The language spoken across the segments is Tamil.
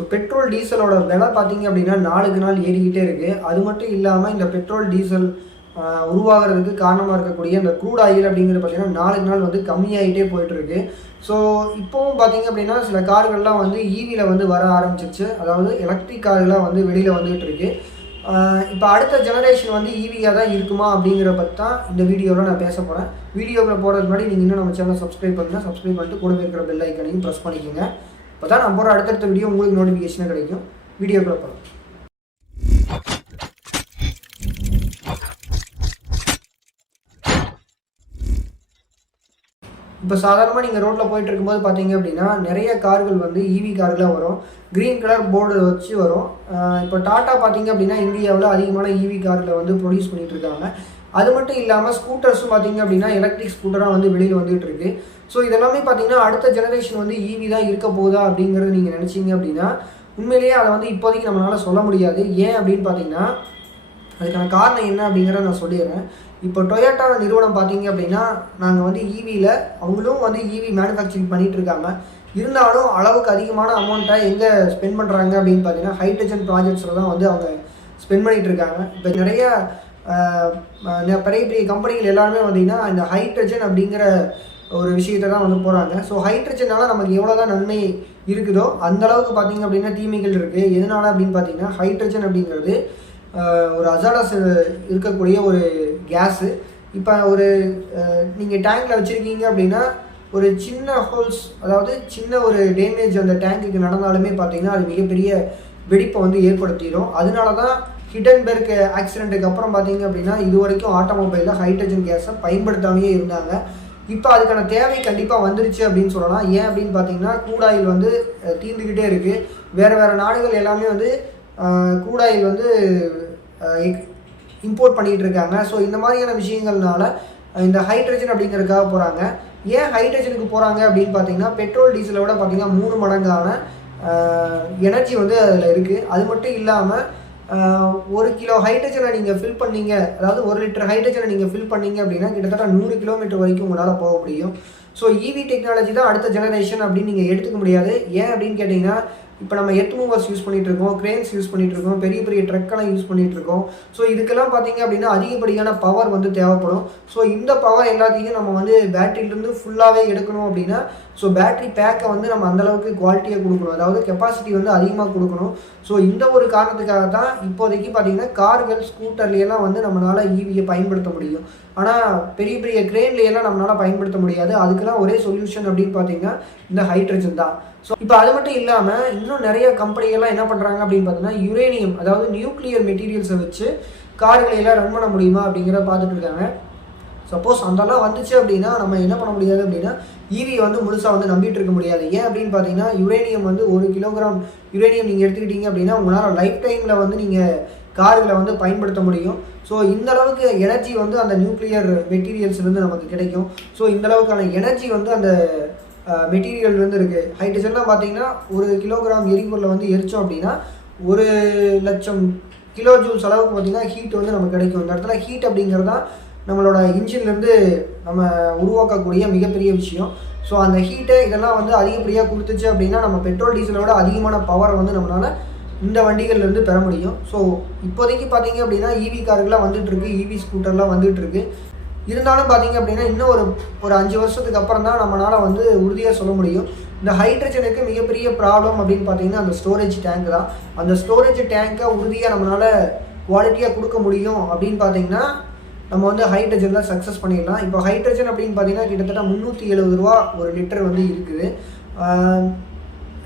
ஸோ பெட்ரோல் டீசலோட விலை பார்த்தீங்க அப்படின்னா நாளுக்கு நாள் ஏறிக்கிட்டே இருக்குது. அது மட்டும் இல்லாமல் இந்த பெட்ரோல் டீசல் உருவாகிறதுக்கு காரணமாக இருக்கக்கூடிய அந்த க்ரூட் ஆயில் அப்படிங்கிறது பார்த்திங்கன்னா நாளுக்கு நாள் வந்து கம்மியாகிட்டே போயிட்டுருக்கு. ஸோ இப்போவும் பார்த்திங்க அப்படின்னா சில கார்கள்லாம் வந்து ஈவியில் வந்து வர ஆரம்பிச்சிருச்சு. அதாவது எலக்ட்ரிக் கார்கள்லாம் வந்து வெளியில் வந்துகிட்டு இருக்குது. இப்போ அடுத்த ஜெனரேஷன் வந்து ஈவியாக தான் இருக்குமா அப்படிங்கிற பற்றி தான் இந்த வீடியோவில் நான் பேச போகிறேன். வீடியோவில் போகிறதுக்கு முன்னாடி நீங்கள் இன்னும் நம்ம சேனலை சப்ஸ்கிரைப் பண்ணிட்டு கூட இருக்கிற பெல் ஐக்கனையும் ப்ரெஸ் பண்ணிக்கோங்க. அப்போ தான் நான் போகிற அடுத்தடுத்த வீடியோ உங்களுக்கு நோட்டிஃபிகேஷனாக கிடைக்கும். வீடியோக்குள்ளே போகிறோம். இப்போ சாதாரணமாக நீங்கள் ரோட்டில் போயிட்டு இருக்கும்போது பார்த்தீங்க அப்படின்னா நிறைய கார்கள் வந்து ஈவி கார்களாக வரும். க்ரீன் கலர் போர்டு வச்சு வரும். இப்போ டாட்டா பார்த்தீங்க அப்படின்னா இந்தியாவில் அதிகமான ஈவி கார்களை வந்து ப்ரொடியூஸ் பண்ணிகிட்டு இருக்காங்க. அது மட்டும் இல்லாமல் ஸ்கூட்டர்ஸும் பார்த்தீங்க அப்படின்னா எலக்ட்ரிக் ஸ்கூட்டராக வந்து வெளியில் வந்துகிட்டு இருக்கு. ஸோ இதெல்லாமே பார்த்தீங்கன்னா அடுத்த ஜெனரேஷன் வந்து ஈவி தான் இருக்க போகுதா அப்படிங்கிறது நீங்கள் நினச்சிங்க அப்படின்னா உண்மையிலேயே அதை வந்து இப்போதைக்கு நம்மளால் சொல்ல முடியாது. ஏன் அப்படின்னு பார்த்தீங்கன்னா அதுக்கான காரணம் என்ன அப்படிங்கிறத நான் சொல்லிடுறேன். இப்போ டொயோட்டா நிறுவனம் பார்த்தீங்க அப்படின்னா நாங்கள் வந்து ஈவியில் அவங்களும் வந்து ஈவி மேனுஃபேக்சரிங் பண்ணிகிட்ருக்காங்க. இருந்தாலும் அளவுக்கு அதிகமான அமௌண்ட்டை எங்கே ஸ்பெண்ட் பண்ணுறாங்க அப்படின்னு பார்த்தீங்கன்னா ஹைட்ரஜன் ப்ராஜெக்ட்ஸில் தான் வந்து அவங்க ஸ்பெண்ட் பண்ணிகிட்ருக்காங்க. இப்போ நிறைய பெரிய பெரிய கம்பெனிகள் எல்லாருமே பார்த்திங்கன்னா இந்த ஹைட்ரஜன் அப்படிங்கிற ஒரு விஷயத்தை தான் வந்து போகிறாங்க. ஸோ ஹைட்ரஜனால் நமக்கு எவ்வளோ தான் நன்மை இருக்குதோ அந்தளவுக்கு பார்த்திங்க அப்படின்னா தீமைகள் இருக்குது. எதனால் அப்படின்னு பார்த்தீங்கன்னா ஹைட்ரஜன் அப்படிங்கிறது ஒரு அசாடஸ் இருக்கக்கூடிய ஒரு கேஸு. இப்போ ஒரு நீங்கள் டேங்கில் வச்சுருக்கீங்க அப்படின்னா ஒரு சின்ன ஹோல்ஸ், அதாவது சின்ன ஒரு டேமேஜ் அந்த டேங்குக்கு நடந்தாலுமே பார்த்தீங்கன்னா அது மிகப்பெரிய வெடிப்பை வந்து ஏற்படுத்திடும். அதனால தான் ஹிண்டன்பெர்க் ஆக்சிடெண்ட்டுக்கு அப்புறம் பார்த்தீங்க அப்படின்னா இது வரைக்கும் ஆட்டோமொபைலில் ஹைட்ரஜன் கேஸை பயன்படுத்தாமையே இருந்தாங்க. இப்போ அதுக்கான தேவை கண்டிப்பாக வந்துருச்சு அப்படின்னு சொல்லலாம். ஏன் அப்படின்னு பார்த்தீங்கன்னா க்ரூட் ஆயில் வந்து தீர்ந்துக்கிட்டே இருக்குது. வேறு நாடுகள் எல்லாமே வந்து க்ரூட் ஆயில் வந்து இம்போர்ட் பண்ணிகிட்டு இருக்காங்க. ஸோ இந்த மாதிரியான விஷயங்கள்னால இந்த ஹைட்ரஜன் அப்படிங்கிறதுக்காக போகிறாங்க. ஏன் ஹைட்ரஜனுக்கு போகிறாங்க அப்படின்னு பார்த்தீங்கன்னா பெட்ரோல் டீசலை விட பார்த்திங்கன்னா 3 மடங்கான எனர்ஜி வந்து அதில் இருக்குது. அது மட்டும் இல்லாமல் 1 கிலோ ஹைட்ரஜனை நீங்கள் ஃபில் பண்ணீங்க, அதாவது 1 லிட்டர் ஹைட்ரஜனை நீங்கள் ஃபில் பண்ணீங்க அப்படின்னா கிட்டத்தட்ட 100 கிலோமீட்டர் வரைக்கும் உங்களால் போக முடியும். ஸோ ஈவி டெக்னாலஜி தான் அடுத்த ஜெனரேஷன் அப்படின்னு நீங்கள் எடுத்துக்க முடியாது. ஏன் அப்படின்னு கேட்டிங்கன்னா இப்போ நம்ம எர்த் மூவர்ஸ் யூஸ் பண்ணிகிட்ருக்கோம், க்ரேன்ஸ் யூஸ் பண்ணிகிட்ருக்கோம், பெரிய பெரிய ட்ரக்கெல்லாம் யூஸ் பண்ணிகிட்ருக்கோம். ஸோ இதுக்கெல்லாம் பார்த்திங்க அப்படின்னா அதிகப்படியான பவர் வந்து தேவைப்படும். ஸோ இந்த பவர் எல்லாத்தையும் நம்ம வந்து பேட்டரியிலேருந்து ஃபுல்லாகவே எடுக்கணும் அப்படின்னா ஸோ பேட்ரி பேக்கை வந்து நம்ம அந்தளவுக்கு குவாலிட்டியாக கொடுக்கணும், அதாவது கெப்பாசிட்டி வந்து அதிகமாக கொடுக்கணும். ஸோ இந்த ஒரு காரணத்துக்காக தான் இப்போதைக்கு பார்த்திங்கன்னா கார்கள் ஸ்கூட்டர்லையெல்லாம் வந்து நம்மளால் ஈவியை பயன்படுத்த முடியும். ஆனால் பெரிய பெரிய க்ரேன்லையெல்லாம் நம்மளால் பயன்படுத்த முடியாது. அதுக்கெல்லாம் ஒரே சொல்யூஷன் அப்படின்னு பார்த்திங்கன்னா இந்த ஹைட்ரஜன் தான். ஸோ இப்போ அது மட்டும் இல்லாமல் இன்னும் நிறைய கம்பெனிகள்லாம் என்ன பண்ணுறாங்க அப்படின்னு பார்த்தீங்கன்னா யுரேனியம், அதாவது நியூக்ளியர் மெட்டீரியல்ஸை வச்சு கார்களையெல்லாம் ரன் பண்ண முடியுமா அப்படிங்கிறத பார்த்துட்டு இருக்காங்க. சப்போஸ் அதெல்லாம் வந்துச்சு அப்படின்னா நம்ம என்ன பண்ண முடியாது அப்படின்னா ஈவியை வந்து முழுசாக வந்து நம்பிட்டு இருக்க முடியாது. ஏன் அப்படின்னு பார்த்தீங்கன்னா யுரேனியம் வந்து 1 கிலோகிராம் யுரேனியம் நீங்கள் எடுத்துக்கிட்டீங்க அப்படின்னா உங்களால் லைஃப் டைமில் வந்து நீங்கள் கார்களை வந்து பயன்படுத்த முடியும். ஸோ இந்தளவுக்கு எனர்ஜி வந்து அந்த நியூக்ளியர் மெட்டீரியல்ஸ்லேருந்து நமக்கு கிடைக்கும். ஸோ இந்தளவுக்கான எனர்ஜி வந்து அந்த மெட்டீரியல் வந்து இருக்குது. ஹைட்ரஜன்லாம் பார்த்தீங்கன்னா 1 கிலோகிராம் எரிபொருளை வந்து எரித்தோம் அப்படின்னா 1,00,000 கிலோ ஜூல்ஸ் அளவுக்கு பார்த்திங்கன்னா ஹீட் வந்து நமக்கு கிடைக்கும். இந்த இடத்துல ஹீட் அப்படிங்கிறது தான் நம்மளோட இன்ஜின்லேருந்து நம்ம உருவாக்கக்கூடிய மிகப்பெரிய விஷயம். ஸோ அந்த ஹீட்டை இதெல்லாம் வந்து அதிகப்படியாக கொடுத்துச்சு அப்படின்னா நம்ம பெட்ரோல் டீசலோட அதிகமான பவரை வந்து நம்மளால் இந்த வண்டிகள்லேருந்து பெற முடியும். ஸோ இப்போதைக்கு பார்த்திங்க அப்படின்னா ஈவி கார்கள்லாம் வந்துட்டுருக்கு, ஈவி ஸ்கூட்டர்லாம் வந்துட்டுருக்கு. இருந்தாலும் பார்த்திங்க அப்படின்னா இன்னும் ஒரு 5 வருஷத்துக்கு அப்புறம் தான் நம்மளால் வந்து உறுதியாக சொல்ல முடியும். இந்த ஹைட்ரஜனுக்கு மிகப்பெரிய ப்ராப்ளம் அப்படின்னு பார்த்தீங்கன்னா அந்த ஸ்டோரேஜ் டேங்க் தான். அந்த ஸ்டோரேஜ் டேங்கை உறுதியாக நம்மளால் குவாலிட்டியாக கொடுக்க முடியும் அப்படின்னு பார்த்தீங்கன்னா நம்ம வந்து ஹைட்ரஜனில் சக்ஸஸ் பண்ணிடலாம். இப்போ ஹைட்ரஜன் அப்படின்னு பார்த்தீங்கன்னா கிட்டத்தட்ட 370 ரூபா ஒரு லிட்டர் வந்து இருக்குது.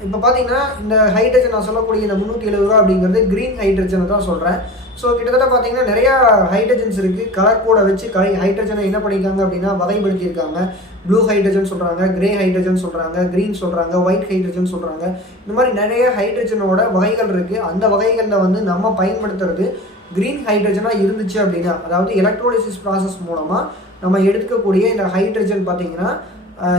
இப்போ பார்த்தீங்கன்னா இந்த ஹைட்ரஜன் நான் சொல்லக்கூடிய இந்த 370 ரூபா அப்படிங்கிறது க்ரீன் ஹைட்ரஜனை தான் சொல்கிறேன். ஸோ கிட்டத்தட்ட பார்த்தீங்கன்னா நிறையா ஹைட்ரஜன்ஸ் இருக்குது. கலர் கோடை வச்சு ஹைட்ரஜனை என்ன பண்ணியிருக்காங்க அப்படின்னா வகைப்படுத்தியிருக்காங்க. ப்ளூ ஹைட்ரஜன் சொல்கிறாங்க, கிரே ஹைட்ரஜன் சொல்கிறாங்க, க்ரீன் சொல்கிறாங்க, ஒயிட் ஹைட்ரஜன் சொல்கிறாங்க. இந்த மாதிரி நிறைய ஹைட்ரஜனோட வகைகள் இருக்குது. அந்த வகைகளில் வந்து நம்ம பயன்படுத்துறது க்ரீன் ஹைட்ரஜனாக இருந்துச்சு அப்படின்னா, அதாவது எலக்ட்ரோலிசிஸ் ப்ராசஸ் மூலமாக நம்ம எடுக்கக்கூடிய இந்த ஹைட்ரஜன் பார்த்திங்கன்னா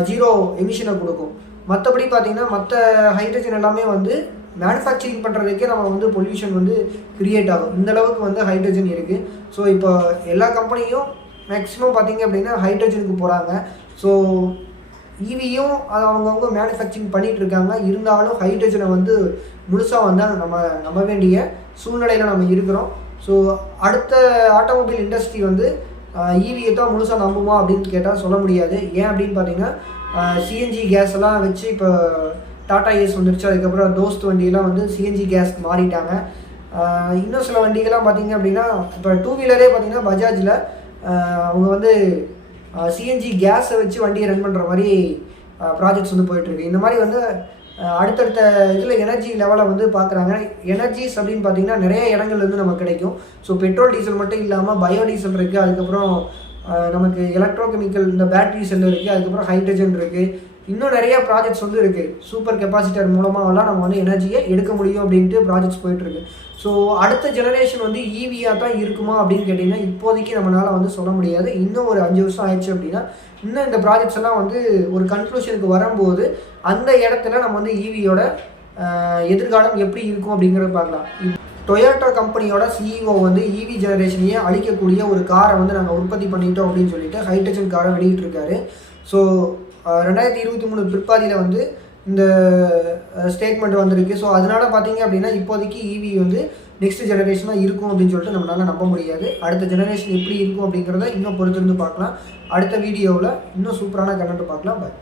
0 எமிஷனை கொடுக்கும். மற்றபடி பார்த்திங்கன்னா மற்ற ஹைட்ரஜன் எல்லாமே வந்து மேனுஃபேக்சரிங் பண்ணுறதுக்கே நம்ம வந்து பொல்யூஷன் வந்து க்ரியேட் ஆகும். இந்தளவுக்கு வந்து ஹைட்ரஜன் இருக்குது. ஸோ இப்போ எல்லா கம்பெனியும் மேக்ஸிமம் பார்த்திங்க அப்படின்னா ஹைட்ரஜனுக்கு போகிறாங்க. ஸோ ஈவியும் அது அவங்கவுங்க மேனுஃபேக்சரிங் பண்ணிகிட்டு இருக்காங்க. இருந்தாலும் ஹைட்ரஜனை வந்து முழுசாக வந்து நம்ம நம்ப வேண்டிய சூழ்நிலையில் நம்ம இருக்கிறோம். ஸோ அடுத்த ஆட்டோமொபைல் இண்டஸ்ட்ரி வந்து ஈவியை தான் முழுசாக நம்புமா அப்படின்னு கேட்டால் சொல்ல முடியாது. ஏன் அப்படின்னு பார்த்தீங்கன்னா சிஎன்ஜி கேஸ் எல்லாம் வச்சு இப்போ டாடா ஏஸ் வந்துருச்சு. அதுக்கப்புறம் தோஸ்த் வண்டியெல்லாம் வந்து சிஎன்ஜி கேஸ்க்கு மாறிட்டாங்க. இன்னும் சில வண்டிகள்லாம் பார்த்திங்க அப்படின்னா இப்போ டூ வீலரே பார்த்திங்கன்னா பஜாஜில் அவங்க வந்து சிஎன்ஜி கேஸை வச்சு வண்டியை ரன் பண்ணுற மாதிரி ப்ராஜெக்ட்ஸ் வந்து போயிட்டுருக்கு. இந்த மாதிரி வந்து அடுத்தடுத்த இதில் எனர்ஜி லெவலை வந்து பார்க்குறாங்க. எனர்ஜிஸ் அப்படின்னு பார்த்திங்கன்னா நிறைய இடங்கள்லேருந்து நமக்கு கிடைக்கும். ஸோ பெட்ரோல் டீசல் மட்டும் இல்லாமல் பயோடீசல் இருக்குது. அதுக்கப்புறம் நமக்கு எலக்ட்ரோகெமிக்கல் இந்த பேட்டரி செல் இருக்குது. அதுக்கப்புறம் ஹைட்ரஜன் இருக்குது. இன்னும் நிறைய ப்ராஜெக்ட்ஸ் வந்து இருக்குது. சூப்பர் கெப்பாசிட்டர் மூலமாகலாம் நம்ம வந்து எனர்ஜியை எடுக்க முடியும் அப்படின்ட்டு ப்ராஜெக்ட்ஸ் போயிட்டுருக்கு. ஸோ அடுத்த ஜெனரேஷன் வந்து ஈவியாக தான் இருக்குமா அப்படின்னு கேட்டிங்கன்னா இப்போதைக்கு நம்மளால் வந்து சொல்ல முடியாது. இன்னும் ஒரு 5 வருஷம் ஆயிடுச்சு அப்படின்னா இன்னும் இந்த ப்ராஜெக்ட்ஸ் எல்லாம் வந்து ஒரு கன்க்ளூஷனுக்கு வரும்போது அந்த இடத்துல நம்ம வந்து ஈவியோட எதிர்காலம் எப்படி இருக்கும் அப்படிங்கிறத பார்க்கலாம். டொயோட்டா கம்பெனியோட சிஇஓ வந்து ஈவி ஜெனரேஷனையே அழிக்கக்கூடிய ஒரு காரை வந்து நாங்கள் உற்பத்தி பண்ணிட்டோம் அப்படின்னு சொல்லிட்டு ஹைட்ரஜன் காரை வெளியிட்டிருக்காரு. ஸோ 2023 பிற்பாதியில் வந்து இந்த ஸ்டேட்மெண்ட் வந்திருக்கு. ஸோ அதனால் பார்த்தீங்க அப்படின்னா இப்போதைக்கு ஈவி வந்து நெக்ஸ்ட் ஜெனரேஷனாக இருக்கும் அப்படின்னு சொல்லிட்டு நம்மளால் நம்ப முடியாது. அடுத்த ஜெனரேஷன் எப்படி இருக்கும் அப்படிங்கிறத இன்னும் பொறுத்திருந்து பார்க்கலாம். அடுத்த வீடியோவில் இன்னும் சூப்பரான கண்டென்ட் பார்க்கலாம். பாய்.